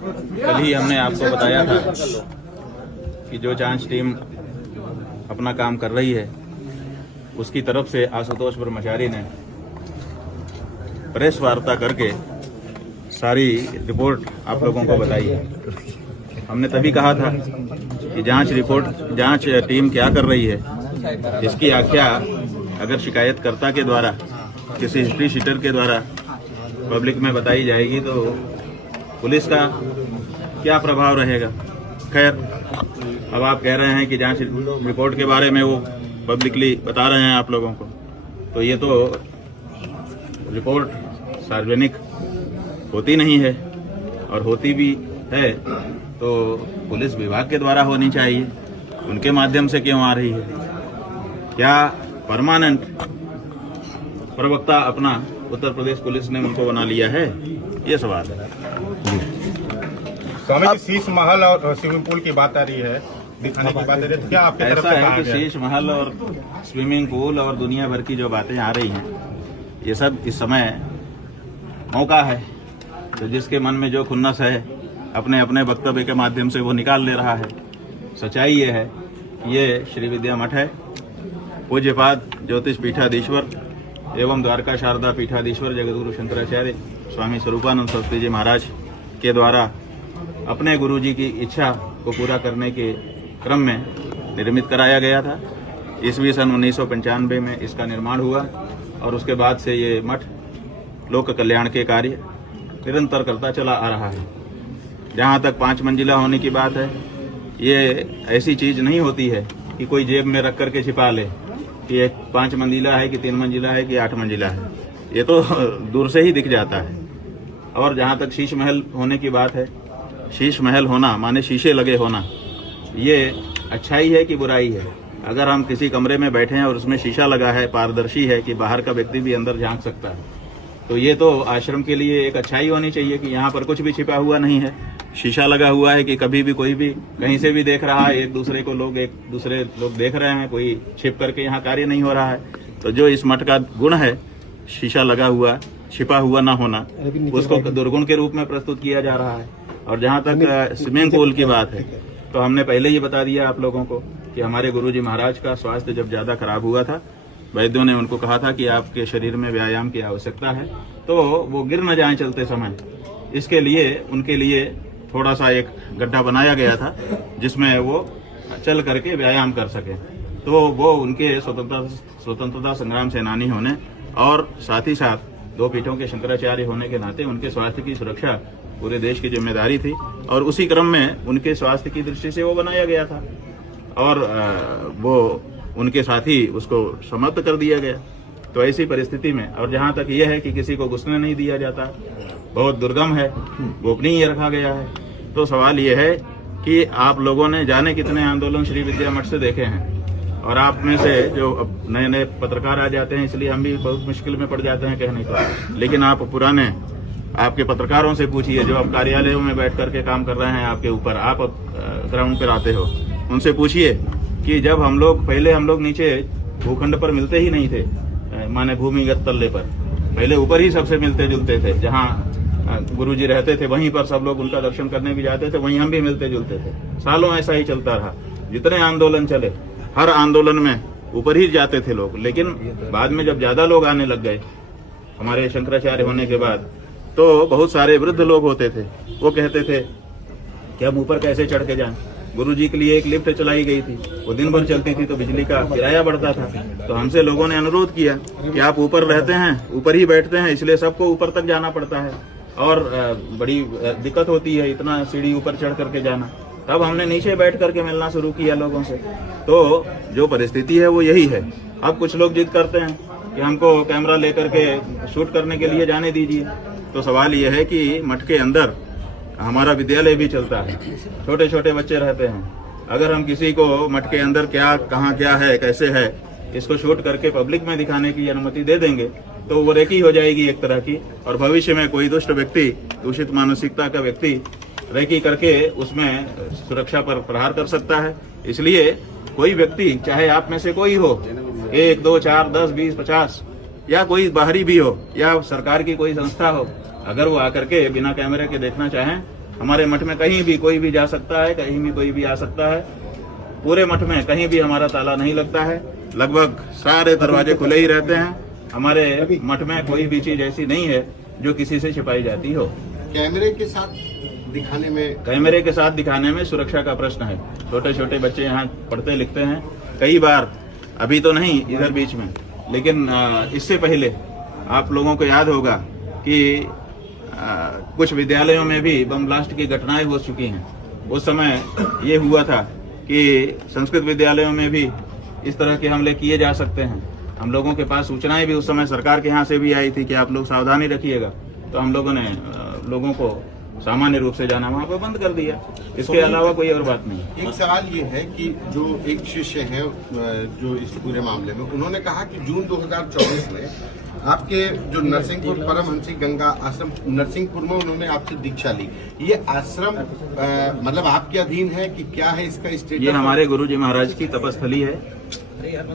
कल ही हमने आपको बताया था कि जो जांच टीम अपना काम कर रही है उसकी तरफ से आशुतोष ब्रह्मचारी ने प्रेस वार्ता करके सारी रिपोर्ट आप लोगों को बताई है। हमने तभी कहा था कि जांच टीम क्या कर रही है, इसकी आख्या अगर शिकायतकर्ता के द्वारा, किसी हिस्ट्री शीटर के द्वारा पब्लिक में बताई जाएगी तो पुलिस का क्या प्रभाव रहेगा। खैर, अब आप कह रहे हैं कि जांच रिपोर्ट के बारे में वो पब्लिकली बता रहे हैं आप लोगों को, तो ये तो रिपोर्ट सार्वजनिक होती नहीं है, और होती भी है तो पुलिस विभाग के द्वारा होनी चाहिए। उनके माध्यम से क्यों आ रही है? क्या परमानेंट प्रवक्ता अपना उत्तर प्रदेश पुलिस ने उनको बना लिया है? ये सवाल है। स्वामी जी, शीश महल और स्विमिंग पूल की बात आ रही है, दिखाने की बात आ रही है, क्या आपके तरफ से ऐसा है कि शीश महल और स्विमिंग पूल और दुनिया भर की जो बातें आ रही हैं, ये सब इस समय मौका है, तो जिसके मन में जो खुन्नस है अपने अपने वक्तव्य के माध्यम से वो निकाल ले रहा है। सच्चाई ये है कि ये श्री विद्या मठ है, पूज्यपाद ज्योतिष पीठाधीश्वर एवं द्वारका शारदा पीठाधीश्वर जगद्गुरु शंकराचार्य स्वामी स्वरूपानंद सरस्वती जी महाराज के द्वारा अपने गुरुजी की इच्छा को पूरा करने के क्रम में निर्मित कराया गया था। ईस्वी सन 1995 में इसका निर्माण हुआ और उसके बाद से ये मठ लोक कल्याण के कार्य निरंतर करता चला आ रहा है। जहाँ तक 5 मंजिला होने की बात है, ये ऐसी चीज नहीं होती है कि कोई जेब में रख करके छिपा ले कि एक 5 मंजिला है कि 3 मंजिला है कि 8 मंजिला है, ये तो दूर से ही दिख जाता है। और जहाँ तक शीश महल होने की बात है, शीश महल होना माने शीशे लगे होना, ये अच्छाई है कि बुराई है? अगर हम किसी कमरे में बैठे हैं और उसमें शीशा लगा है, पारदर्शी है कि बाहर का व्यक्ति भी अंदर झांक सकता है, तो ये तो आश्रम के लिए एक अच्छाई होनी चाहिए कि यहाँ पर कुछ भी छिपा हुआ नहीं है, शीशा लगा हुआ है कि कभी भी कोई भी कहीं से भी देख रहा है, एक दूसरे लोग देख रहे हैं, कोई छिप करके यहाँ कार्य नहीं हो रहा है। तो जो इस मठ का गुण है, शीशा लगा हुआ, छिपा हुआ ना होना, उसको दुर्गुण के रूप में प्रस्तुत किया जा रहा है। और जहाँ तक स्विमिंग पूल की बात है, तो हमने पहले ही बता दिया आप लोगों को कि हमारे गुरुजी महाराज का स्वास्थ्य जब ज्यादा खराब हुआ था, वैद्यों ने उनको कहा था कि आपके शरीर में व्यायाम की आवश्यकता है, तो वो गिर न जाएं चलते समय। इसके लिए उनके लिए थोड़ा सा एक गड्ढा बनाया गया था जिसमें वो चल करके व्यायाम कर सके। तो वो उनके स्वतंत्रता संग्राम सेनानी होने और साथ ही साथ 2 पीठों के शंकराचार्य होने के नाते उनके स्वास्थ्य की सुरक्षा पूरे देश की जिम्मेदारी थी, और उसी क्रम में उनके स्वास्थ्य की दृष्टि से वो बनाया गया था और वो उनके साथ ही उसको समाप्त कर दिया गया। तो ऐसी परिस्थिति में, और जहाँ तक यह है कि किसी को घुसने नहीं दिया जाता, बहुत दुर्गम है, गोपनीय रखा गया है, तो सवाल यह है कि आप लोगों ने जाने कितने आंदोलन श्री विद्या मठ से देखे हैं, और आप में से जो नए नए पत्रकार आ जाते हैं, इसलिए हम भी बहुत मुश्किल में पड़ जाते हैं कहने को, लेकिन आप पुराने आपके पत्रकारों से पूछिए जो अब कार्यालयों में बैठ करके काम कर रहे हैं आपके ऊपर, आप ग्राउंड पर आते हो, उनसे पूछिए कि जब हम लोग नीचे भूखंड पर मिलते ही नहीं थे, माने भूमिगत तल्ले पर, पहले ऊपर ही सबसे मिलते जुलते थे, जहाँ गुरुजी रहते थे वहीं पर सब लोग उनका दर्शन करने भी जाते थे, वहीं हम भी मिलते जुलते थे। सालों ऐसा ही चलता रहा, जितने आंदोलन चले हर आंदोलन में ऊपर ही जाते थे लोग। लेकिन बाद में जब ज्यादा लोग आने लग गए हमारे शंकराचार्य होने के बाद, तो बहुत सारे वृद्ध लोग होते थे, वो कहते थे कि हम ऊपर कैसे चढ़ के जाएं। गुरुजी के लिए एक लिफ्ट चलाई गई थी, वो दिन भर चलती थी तो बिजली का किराया बढ़ता था, तो हमसे लोगों ने अनुरोध किया कि आप ऊपर रहते हैं, ऊपर ही बैठते हैं, इसलिए सबको ऊपर तक जाना पड़ता है और बड़ी दिक्कत होती है इतना सीढ़ी ऊपर चढ़ करके जाना। तब हमने नीचे बैठ करके मिलना शुरू किया लोगों से। तो जो परिस्थिति है वो यही है। अब कुछ लोग जिद करते हैं कि हमको कैमरा लेकर के शूट करने के लिए जाने दीजिए। तो सवाल ये है कि मठ के अंदर हमारा विद्यालय भी चलता है, छोटे छोटे बच्चे रहते हैं, अगर हम किसी को मठ के अंदर क्या कहाँ क्या है कैसे है इसको शूट करके पब्लिक में दिखाने की अनुमति दे देंगे तो वो रेकी हो जाएगी एक तरह की, और भविष्य में कोई दुष्ट व्यक्ति, दूषित मानसिकता का व्यक्ति रेकी करके उसमें सुरक्षा पर प्रहार कर सकता है। इसलिए कोई व्यक्ति, चाहे आप में से कोई हो, 1, 2, 4, 10, 20, 50 या कोई बाहरी भी हो या सरकार की कोई संस्था हो, अगर वो आकर के बिना कैमरे के देखना चाहें हमारे मठ में कहीं भी कोई भी जा सकता है, कहीं भी कोई भी आ सकता है। पूरे मठ में कहीं भी हमारा ताला नहीं लगता है, लगभग सारे दरवाजे खुले ही रहते हैं। हमारे मठ में कोई भी चीज ऐसी नहीं है जो किसी से छिपाई जाती हो। कैमरे के साथ दिखाने में सुरक्षा का प्रश्न है। छोटे छोटे बच्चे यहाँ पढ़ते लिखते हैं। कई बार, अभी तो नहीं इधर बीच में, लेकिन इससे पहले आप लोगों को याद होगा कि कुछ विद्यालयों में भी बम ब्लास्ट की घटनाएं हो चुकी हैं। उस समय ये हुआ था कि संस्कृत विद्यालयों में भी इस तरह के हमले किए जा सकते हैं। हम लोगों के पास सूचनाएं भी उस समय सरकार के यहाँ से भी आई थी कि आप लोग सावधानी रखिएगा, तो हम लोगों ने लोगों को सामान्य रूप से जाना वहाँ पर बंद कर दिया। इसके अलावा कोई और बात नहीं। एक सवाल ये है कि जो एक शिष्य हैं जो इस पूरे मामले में, उन्होंने कहा कि जून 2024 में आपके जो नरसिंहपुर परमहंसी गंगा आश्रम नरसिंहपुर में उन्होंने आपसे दीक्षा ली। ये आश्रम मतलब आपके अधीन है कि क्या है इसका स्टेटस? ये हमारे गुरुजी महाराज की तपस्थली है,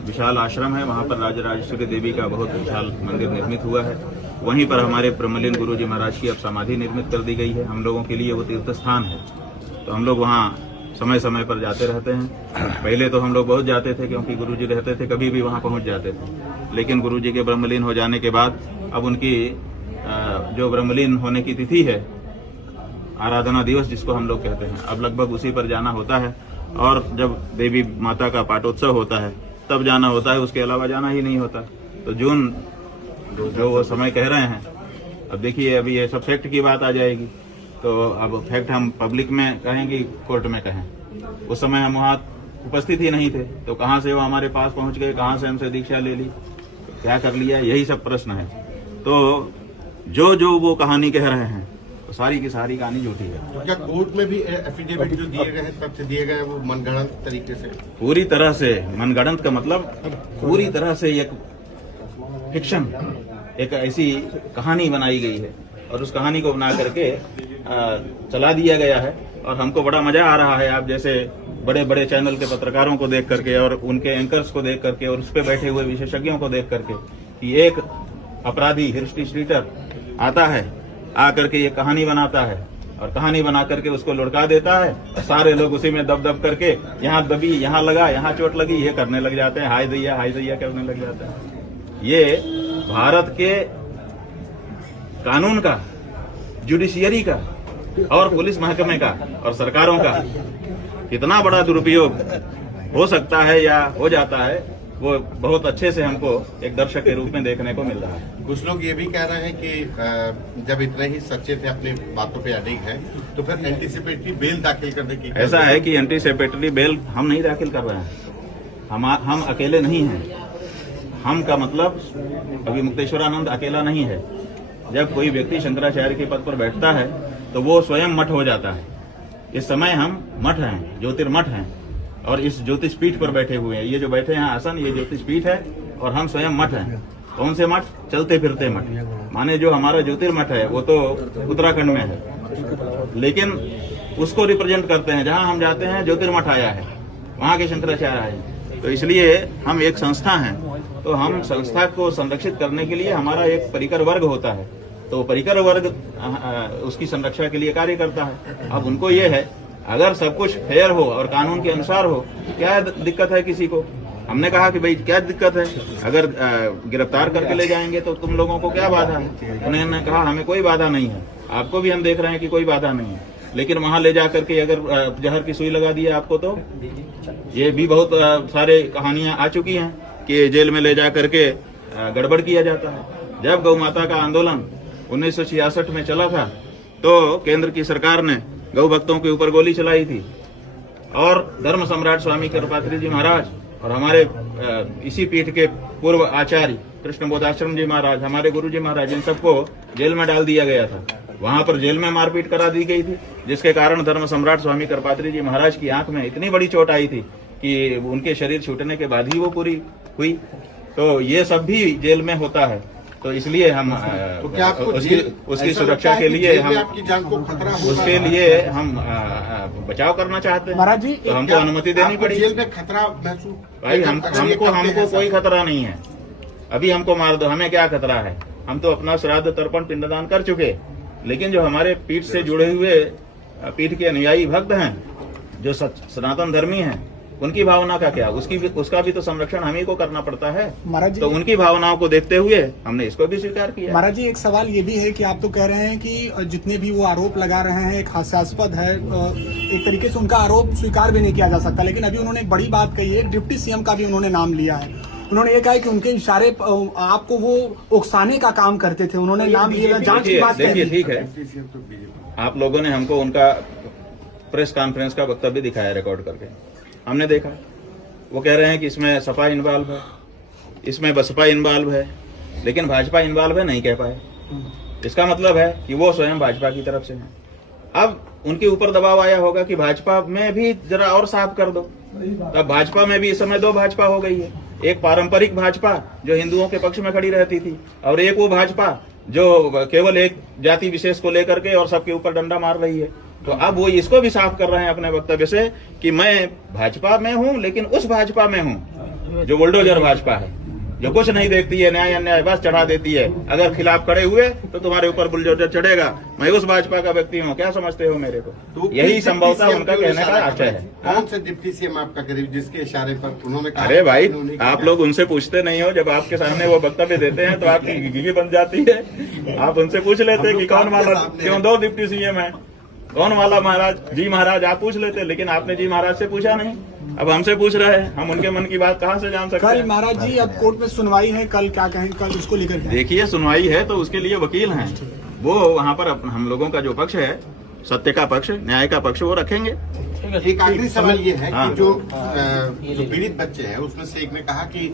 विशाल आश्रम है। वहाँ पर राजराजेश्वरी देवी का बहुत विशाल मंदिर निर्मित हुआ है। वहीं पर हमारे ब्रह्मलीन गुरुजी महाराज की अब समाधि निर्मित कर दी गई है। हम लोगों के लिए वो तीर्थ स्थान है, तो हम लोग वहाँ समय समय पर जाते रहते हैं। पहले तो हम लोग बहुत जाते थे क्योंकि गुरुजी रहते थे, कभी भी वहाँ पहुँच जाते थे। लेकिन गुरुजी के ब्रह्मलीन हो जाने के बाद अब उनकी जो ब्रह्मलीन होने की तिथि है, आराधना दिवस जिसको हम लोग कहते हैं, अब लगभग उसी पर जाना होता है। और जब देवी माता का पाटोत्सव होता है तब जाना होता है, उसके अलावा जाना ही नहीं होता। तो जून जो वो समय कह रहे हैं, अब देखिए अभी ये सब फैक्ट की बात आ जाएगी, तो अब फैक्ट हम पब्लिक में कहें कि कोर्ट में कहें। उस समय हम वहाँ उपस्थित ही नहीं थे, तो कहाँ से वो हमारे पास पहुँच गए, कहाँ से हमसे दीक्षा ले ली, क्या कर लिया, यही सब प्रश्न है। तो जो वो कहानी कह रहे हैं तो सारी की सारी कहानी झूठी है। क्या कोर्ट में भी एफिडेविट जो दिए गए हैं तथ्य दिए गए वो मनगढ़ंत तरीके से? पूरी तरह से मनगढ़ंत का मतलब पूरी तरह से एक फिक्शन, एक ऐसी कहानी बनाई गई है और उस कहानी को बना करके चला दिया गया है। और हमको बड़ा मजा आ रहा है, आप जैसे बड़े बड़े चैनल के पत्रकारों को देख करके और उनके एंकर्स को देख करके और उस पर बैठे हुए विशेषज्ञों को देख करके कि एक अपराधी हिस्ट्रीशीटर आता है, आकर के ये कहानी बनाता है और कहानी बना करके उसको लुढ़का देता है। सारे लोग उसी में दब दब करके यहाँ दबी, यहाँ लगा, यहाँ चोट लगी, ये करने लग जाते हैं, हाय दैया करने लग जाते हैं। ये भारत के कानून का, जुडिशियरी का और पुलिस महकमे का और सरकारों का कितना बड़ा दुरुपयोग हो सकता है या हो जाता है, वो बहुत अच्छे से हमको एक दर्शक के रूप में देखने को मिल रहा है। कुछ लोग ये भी कह रहे हैं कि जब इतने ही सच्चे थे, अपनी बातों पे अडिग हैं, तो फिर एंटीसिपेटरी बेल दाखिल करने की ऐसा है कि एंटीसिपेटरी बेल हम नहीं दाखिल कर रहे हैं। हम अकेले नहीं हैं। हम का मतलब अभी मुक्तेश्वरानंद अकेला नहीं है। जब कोई व्यक्ति शंकराचार्य के पद पर बैठता है तो वो स्वयं मठ हो जाता है। इस समय हम मठ हैं, ज्योतिर्मठ हैं और इस ज्योतिष पीठ पर बैठे हुए हैं। ये जो बैठे हैं आसन, ये ज्योतिष पीठ है और हम स्वयं मठ हैं। कौन से मठ? चलते फिरते मठ। माने जो हमारा ज्योतिर्मठ है वो तो उत्तराखंड में है, लेकिन उसको रिप्रेजेंट करते हैं। जहां हम जाते हैं ज्योतिर्मठ आया है, वहां के शंकराचार्य आए हैं। तो इसलिए हम एक संस्था हैं, तो हम संस्था को संरक्षित करने के लिए हमारा एक परिकर वर्ग होता है, तो परिकर वर्ग उसकी संरक्षा के लिए कार्य करता है। अब उनको ये है, अगर सब कुछ फेयर हो और कानून के अनुसार हो, क्या दिक्कत है किसी को? हमने कहा कि भाई क्या दिक्कत है, अगर गिरफ्तार करके ले जाएंगे तो तुम लोगों को क्या बाधा है? उन्होंने कहा हमें कोई बाधा नहीं है, आपको भी हम देख रहे हैं कि कोई बाधा नहीं है, लेकिन वहां ले जा करके अगर जहर की सुई लगा दी है आपको, तो ये भी बहुत सारे कहानियां आ चुकी हैं कि जेल में ले जा करके गड़बड़ किया जाता है। जब गौ माता का आंदोलन 1966 में चला था तो केंद्र की सरकार ने गौ भक्तों के ऊपर गोली चलाई थी और धर्म सम्राट स्वामी कृपात्री जी महाराज और हमारे इसी पीठ के पूर्व आचार्य कृष्ण बोधाश्रम जी महाराज, हमारे गुरु जी महाराज, इन सबको जेल में डाल दिया गया था। वहां पर जेल में मारपीट करा दी गई थी, जिसके कारण धर्म सम्राट स्वामी कृपात्री जी महाराज की आंख में इतनी बड़ी चोट आई थी कि उनके शरीर छूटने के बाद ही वो पूरी हुई। तो ये सब भी जेल में होता है, तो इसलिए हम तो क्या उसकी सुरक्षा के लिए हम आपकी जान को खतरा होगा? उसके लिए हम बचाव करना चाहते हैं महाराज जी, तो हमको अनुमति देनी पड़ी। जेल में खतरा महसूस? भाई हमको कोई खतरा नहीं है। अभी हमको मार दो, हमें क्या खतरा है? हम तो अपना श्राद्ध तर्पण पिंडदान कर चुके, लेकिन जो हमारे पीठ से जुड़े हुए पीठ के अनुयायी भक्त हैं, जो सनातन धर्मी हैं, उनकी भावना का क्या, उसका भी तो संरक्षण हम ही को करना पड़ता है। महाराज जी, तो उनकी भावनाओं को देखते हुए हमने इसको भी स्वीकार किया। महाराज जी, एक सवाल ये भी है कि आप तो कह रहे हैं कि जितने भी वो आरोप लगा रहे हैं एक हास्यास्पद है, एक तरीके से उनका आरोप स्वीकार भी नहीं किया जा सकता, लेकिन अभी उन्होंने एक बड़ी बात कही है, डिप्टी सीएम का भी उन्होंने नाम लिया है। उन्होंने ये कहा है कि उनके इशारे आपको वो उकसाने का काम करते थे, उन्होंने नाम लिया, जांच की बात देखिए, ठीक है, आप लोगों ने हमको उनका प्रेस कॉन्फ्रेंस का वक्तव्य दिखाया रिकॉर्ड करके, हमने देखा। वो कह रहे हैं कि इसमें सपा इन्वॉल्व है, इसमें बसपा इन्वॉल्व है, लेकिन भाजपा इन्वॉल्व है नहीं कह पाए। इसका मतलब है कि वो स्वयं भाजपा की तरफ से हैं। अब उनके ऊपर दबाव आया होगा कि भाजपा में भी जरा और साफ कर दो। अब भाजपा में भी इस समय दो भाजपा हो गई है, एक पारंपरिक भाजपा जो हिंदुओं के पक्ष में खड़ी रहती थी, और एक वो भाजपा जो केवल एक जाति विशेष को लेकर के और सबके ऊपर डंडा मार रही है। तो अब वो इसको भी साफ कर रहे हैं अपने वक्तव्य से कि मैं भाजपा में हूं, लेकिन उस भाजपा में हूं जो बुलडोजर भाजपा है, जो कुछ नहीं देखती है, न्याय अन्याय बस चढ़ा देती है। अगर खिलाफ खड़े हुए तो तुम्हारे ऊपर बुलडोजर चढ़ेगा। मैं उस भाजपा का व्यक्ति हूँ, क्या समझते हो मेरे को? तो यही संभवतः उनका कहने का आशय है। कौन से डिप्टी सीएम आपका करीब जिसके इशारे पर उन्होंने कहा? अरे भाई, आप लोग उनसे पूछते नहीं हो, जब आपके सामने वो वक्तव्य देते हैं तो आपकी गिगी बन जाती है। आप उनसे पूछ लेते कि कौन वाला, क्यों दो डिप्टी सीएम है, कौन वाला महाराज? जी महाराज आप पूछ लेते, लेकिन आपने जी महाराज से पूछा नहीं, अब हमसे पूछ रहे हैं। हम उनके मन की बात कहाँ से जान सकते कल हैं? महाराज जी अब कोर्ट में सुनवाई है, कल क्या कहें, कल उसको लेकर के? देखिए, सुनवाई है तो उसके लिए वकील हैं, वो वहाँ पर हम लोगों का जो पक्ष है, सत्य का पक्ष, न्याय का पक्ष, वो रखेंगे। एक आखिरी सवाल ये है हाँ। कि जो पीड़ित बच्चे हैं उसमें से एक ने कहा कि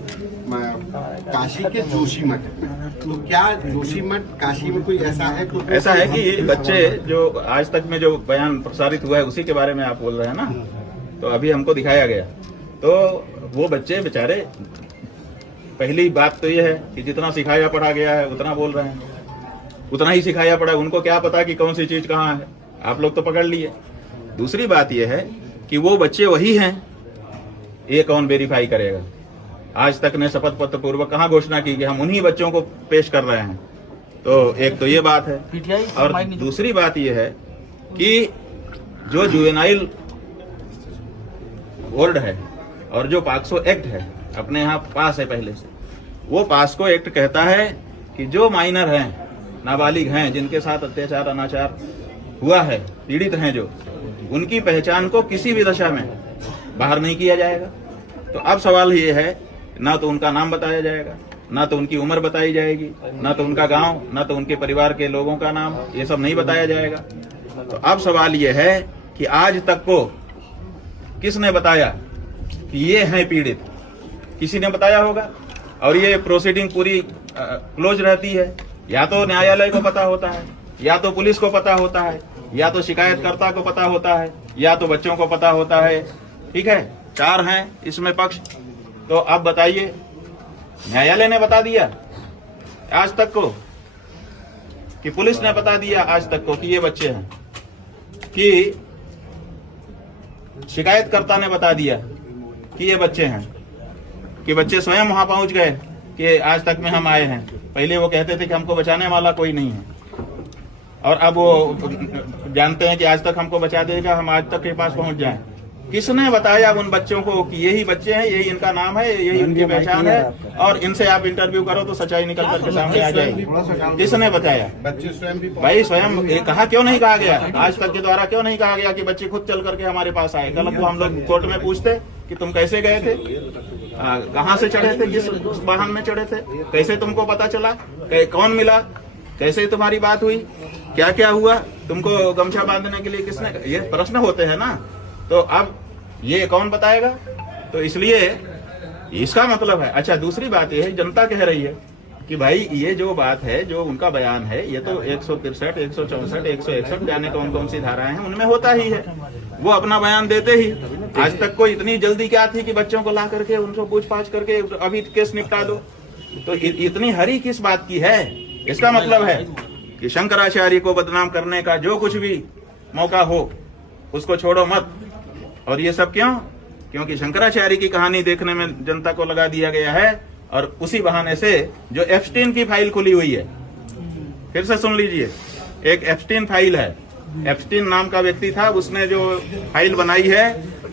काशी के जोशी मठ में, तो क्या जोशी मठ काशी में कोई ऐसा है? तो ऐसा है कि ये बच्चे जो आज तक में जो बयान प्रसारित हुआ है उसी के बारे में आप बोल रहे हैं ना, तो अभी हमको दिखाया गया, तो वो बच्चे बेचारे, पहली बात तो ये है कि जितना सिखाया पढ़ा गया है उतना बोल रहे हैं, उतना ही सिखाया पड़ा, उनको क्या पता कि कौन सी चीज कहाँ है, आप लोग तो पकड़ लिए। दूसरी बात यह है कि वो बच्चे वही हैं, ये कौन वेरीफाई करेगा? आज तक ने शपथ पत्र पूर्वक कहाँ घोषणा की कि हम उन्हीं बच्चों को पेश कर रहे हैं? तो एक तो ये बात है, और दूसरी बात ये है कि जो जुवेनाइल वर्ड है और जो पाक्सो एक्ट है अपने यहाँ पास है पहले से, वो पास्को एक्ट कहता है कि जो माइनर हैं, नाबालिग हैं, जिनके साथ अत्याचार अनाचार हुआ है, पीड़ित हैं जो, उनकी पहचान को किसी भी दशा में बाहर नहीं किया जाएगा। तो अब सवाल ये है, ना तो उनका नाम बताया जाएगा, ना तो उनकी उम्र बताई जाएगी, ना तो उनका गांव, ना तो उनके परिवार के लोगों का नाम, ये सब नहीं बताया जाएगा। तो अब सवाल ये है कि आज तक को किसने बताया कि ये हैं पीड़ित? किसी ने बताया होगा, और ये प्रोसीडिंग पूरी क्लोज रहती है। या तो न्यायालय को पता होता है, या तो पुलिस को पता होता है, या तो शिकायतकर्ता को पता होता है, या तो बच्चों को पता होता है। ठीक है, 4 हैं इसमें पक्ष। तो अब बताइए, न्यायालय ने बता दिया आज तक को, कि पुलिस ने बता दिया आज तक को कि ये बच्चे हैं, कि शिकायतकर्ता ने बता दिया कि ये बच्चे हैं, कि बच्चे स्वयं वहां पहुंच गए कि आज तक में हम आए हैं। पहले वो कहते थे कि हमको बचाने वाला कोई नहीं है, और अब वो जानते हैं कि आज तक हमको बचा देगा, हम आज तक के पास पहुंच जाएं। किसने बताया उन बच्चों को कि यही बच्चे हैं, यही इनका नाम है, यही इनकी पहचान है, और इनसे आप इंटरव्यू करो तो सच्चाई निकल करके सामने आ जाएगी? किसने बताया? बच्चे स्वयं भी भाई स्वयं कहा, क्यों नहीं कहा गया? आज तक के द्वारा क्यों नहीं कहा गया कि बच्चे खुद चल करके हमारे पास आए? कल को हम लोग कोर्ट में पूछते कि तुम कैसे गए थे, कहाँ से चढ़े थे, किस वाहन में चढ़े थे, कैसे तुमको पता चला, कौन मिला, कैसे तुम्हारी बात हुई, क्या क्या हुआ, तुमको गमछा बांधने के लिए किसने? ये प्रश्न होते हैं ना। तो अब ये कौन बताएगा? तो इसलिए इसका मतलब है। अच्छा, दूसरी बात यह है, जनता कह रही है कि भाई ये जो बात है, जो उनका बयान है, ये तो 163, 164, 161 जाने कौन कौन सी धाराएं हैं, उनमें होता ही है। वो अपना बयान देते ही, आज तक को इतनी जल्दी क्या थी कि बच्चों को ला करके उनको पूछताछ करके अभी केस निपटा दो? तो इतनी हरी किस बात की है? इसका मतलब है कि शंकराचार्य को बदनाम करने का जो कुछ भी मौका हो उसको छोड़ो मत। और ये सब क्यों? क्योंकि शंकराचार्य की कहानी देखने में जनता को लगा दिया गया है, और उसी बहाने से जो एप्स्टीन की फाइल खुली हुई है, फिर से सुन लीजिए, एक एप्स्टीन फाइल है एप्स्टीन नाम का व्यक्ति था, उसने जो फाइल बनाई है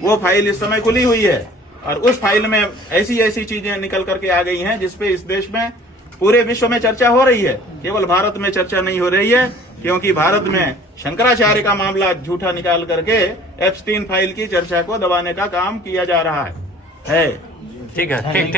वो फाइल इस समय खुली हुई है और उस फाइल में ऐसी ऐसी चीजें निकल करके आ गई हैं जिसपे इस देश में पूरे विश्व में चर्चा हो रही है, केवल भारत में चर्चा नहीं हो रही है, क्योंकि भारत में शंकराचार्य का मामला झूठा निकाल करके एप्स्टीन फाइल की चर्चा को दबाने का काम किया जा रहा है। ठीक है, ठीक।